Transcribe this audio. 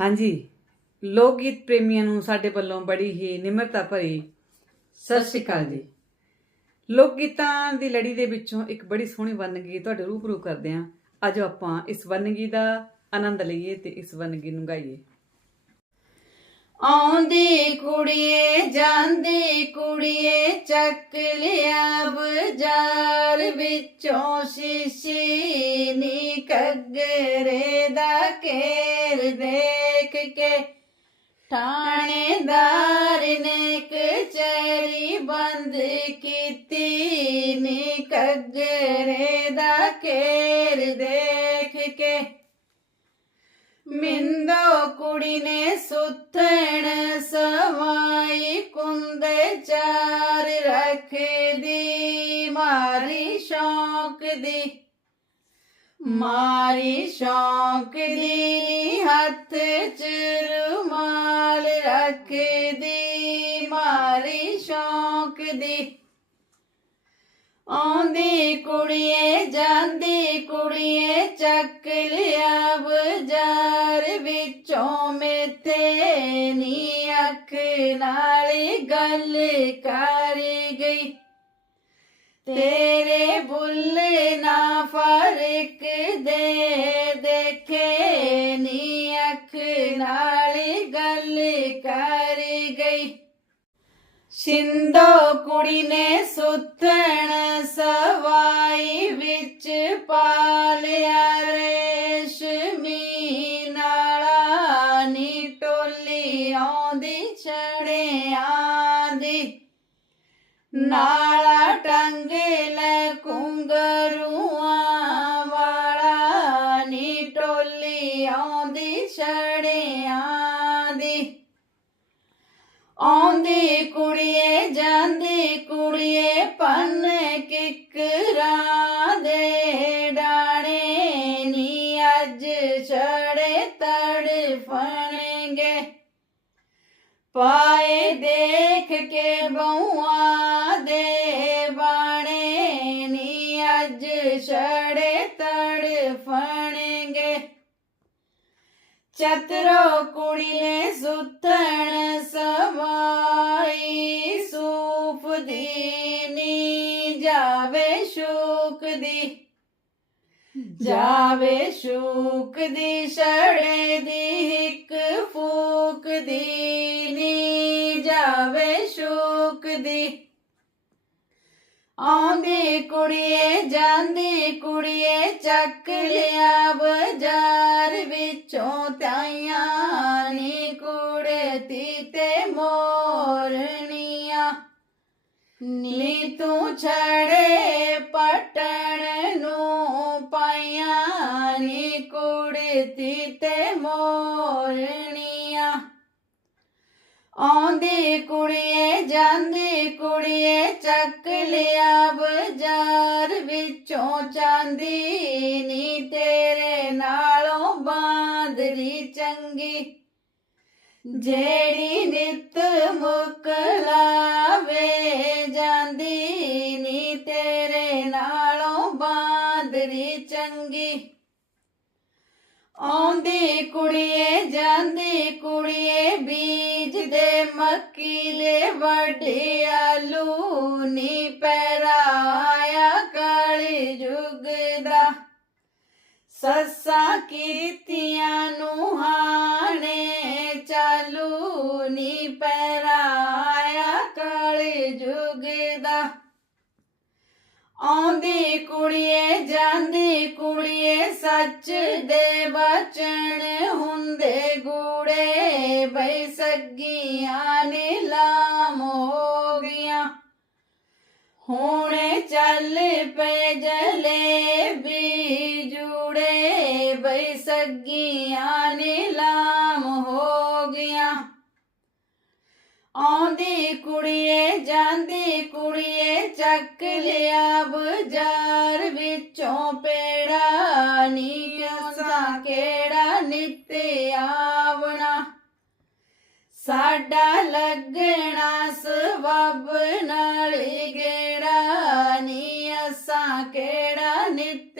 ਹਾਂਜੀ। ਲੋਕ ਗੀਤ ਪ੍ਰੇਮੀਆਂ ਨੂੰ ਸਾਡੇ ਵੱਲੋਂ ਬੜੀ ਹੀ ਨਿਮਰਤਾ ਭਰੀ ਸਤਿ ਸ਼੍ਰੀ ਅਕਾਲ ਜੀ। ਲੋਕ ਗੀਤਾਂ ਦੀ ਲੜੀ ਦੇ ਵਿੱਚੋਂ ਇੱਕ ਬੜੀ ਸੋਹਣੀ ਵੰਨਗੀ ਤੁਹਾਡੇ ਰੂਬਰੂ ਕਰਦੇ ਹਾਂ। ਅੱਜ ਆਪਾਂ ਇਸ ਵੰਨਗੀ ਦਾ ਆਨੰਦ ਲਈਏ ਤੇ ਇਸ ਵੰਨਗੀ ਨੂੰ ਗਾਈਏ। ਆਉਂਦੀ ਕੁੜੀਏ, ਜਾਂਦੀ ਕੁੜੀਏ, ਚੱਕ ਲਿਆ ਬਾਜ਼ਾਰ ਵਿੱਚੋਂ ਸ਼ੀਸ਼ੀ ਨੀ ਕੱਗਰੇ ਦਾ ਕੇ ਥਾਣੇਦਾਰ ਨੇ ਕਚਹਿਰੀ ਬੰਦ ਕੀਤੀ। ਨੀ ਕੱਗਰੇ ਦਾ ਕੇਰ ਦੇਖ ਕੇ ਮਿੰਦੋ ਕੁੜੀ ਨੇ ਸੁੱਥਣ ਮਾਰੀ ਸ਼ੌਕ ਦੀ ਹੱਥ ਚ, ਰੁਮਾਲ ਰੱਖਦੀ। ਮਾਰੀ ਸ਼ੌਕ ਦੀ। ਆਉਂਦੀ ਕੁੜੀਏ, ਜਾਂਦੀ ਕੁੜੀਏ, ਚੱਕ ਲਿਆ ਬਾਜ਼ਾਰ ਵਿੱਚੋਂ ਮੇਥੇ ਨੀ ਅੱਖ ਨਾਲ ਗੱਲ ਕਰ ਗਈ। ਤੇਰੇ ਸਿੰਦੋ ਕੁੜੀ ਨੇ ਸੁੱਥਣ ਸਵਾਈ ਵਿੱਚ ਪਾਲਿਆ ਰੇਸ਼ਮੀ ਨਾਲਾ ਨੀ ਟੋਲੀ ਆਉਂਦੀ ਛੜਿਆਂ ਦੀ। ਨਾਲ ਆਉਂਦੀ ਕੁੜੀਏ, ਜਾਂਦੀ ਕੁੜੀਏ, ਪੰਨ ਕਿਕਰਾਂ ਦੇ ਡਾਣੇ ਨੀ ਅੱਜ ਛੜੇ ਤੜਫਣਗੇ ਪਾਏ ਦੇਖ ਕੇ ਬਉਆਂ ਦੇ ਬਾਣੇ ਨੀ ਅੱਜ ਛੜੇ ਚਤਰੋ ਕੁੜੀ ਨੇ ਸੁੱਥਣ ਸਵਾਈ, ਸੂਫ ਦੀ ਨੀ ਜਾਵੇ ਸ਼ੂਕ ਦੀ। ਜਾਵੇ ਸ਼ੂਕ ਦੀ ਛੜੇ ਦੀ, ਇੱਕ ਫੂਕ ਦੀ ਨੀ ਜਾਵੇ ਸ਼ੂਕ ਦੀ। ਆਉਂਦੀ ਕੁੜੀਏ, ਜਾਂਦੀ ਕੁੜੀਏ, ਚੱਕ ਲਿਆ ਬਾਜ਼ਾਰ ਵਿੱਚੋਂ ਤਾਈਆਂ ਨੀ ਕੁੜਤੀ ਤੇ ਮੋਰਨੀਆਂ। ਨੀ ਤੂੰ ਛੜੇ ਪਟਣ ਨੂੰ ਪਾਈਆਂ, ਨੀ ਕੁੜਤੀ ਤੇ ਮੋਰਨੀਆਂ। ਆਉਂਦੀ ਕੁੜੀਏ, ਜਾਂਦੀ ਕੁੜੀਏ, ਚੱਕ ਲਿਆ ਬਾਜ਼ਾਰ ਵਿੱਚੋਂ, ਚਾਂਦੀ ਨੀ ਤੇਰੇ ਨਾਲ। ਚੰਗੀ, ਜਿਹੜੀ ਨਿਤ ਮੁਕਲਾਵੇ ਜਾਂਦੀ ਨੀ ਤੇਰੇ ਨਾਲੋਂ ਬਾਂਦਰੀ ਚੰਗੀ। ਆਉਂਦੀ ਕੁੜੀਏ, ਜਾਂਦੀ ਕੁੜੀਏ, ਬੀਜ ਦੇ ਮੱਕੀ ਦੇ ਵੱਡੇ ਆਲੂ ਨੀ ਪੈਰਾਇਆ ਕਾਲੀ ਜੁਗ ਦਾ। ਸੱਸਾਂ ਕੀਤੀਆਂ ਸੱਚ ਦੇ ਬਚਨ ਹੁੰਦੇ ਗੂੜੇ, ਬਈ ਸੱਗੀਆਂ ਨੀਲਾਮ ਹੋ ਗਈਆਂ। ਹੁਣੇ ਚੱਲ ਪਏ ਜਲੇਬੀ ਜੂੜੇ, ਬਈ ਸੱਗੀਆਂ ਨੀਲਾਮ ਹੋ ਗਈਆਂ। ਆਉਂਦੀ ਕੁੜੀਏ, ਜਾਂਦੀ ਕੁੜੀਏ, ਚੱਕ ਲਿਆ ਬਾਜ਼ਾਰ ਵੀ ਸਾਡਾ ਲੱਗਣਾ ਸਵਬ ਨਾਲ ਗੇੜਾ ਨੀ ਅਸਾਂ ਕਿਹੜਾ ਨਿੱਤ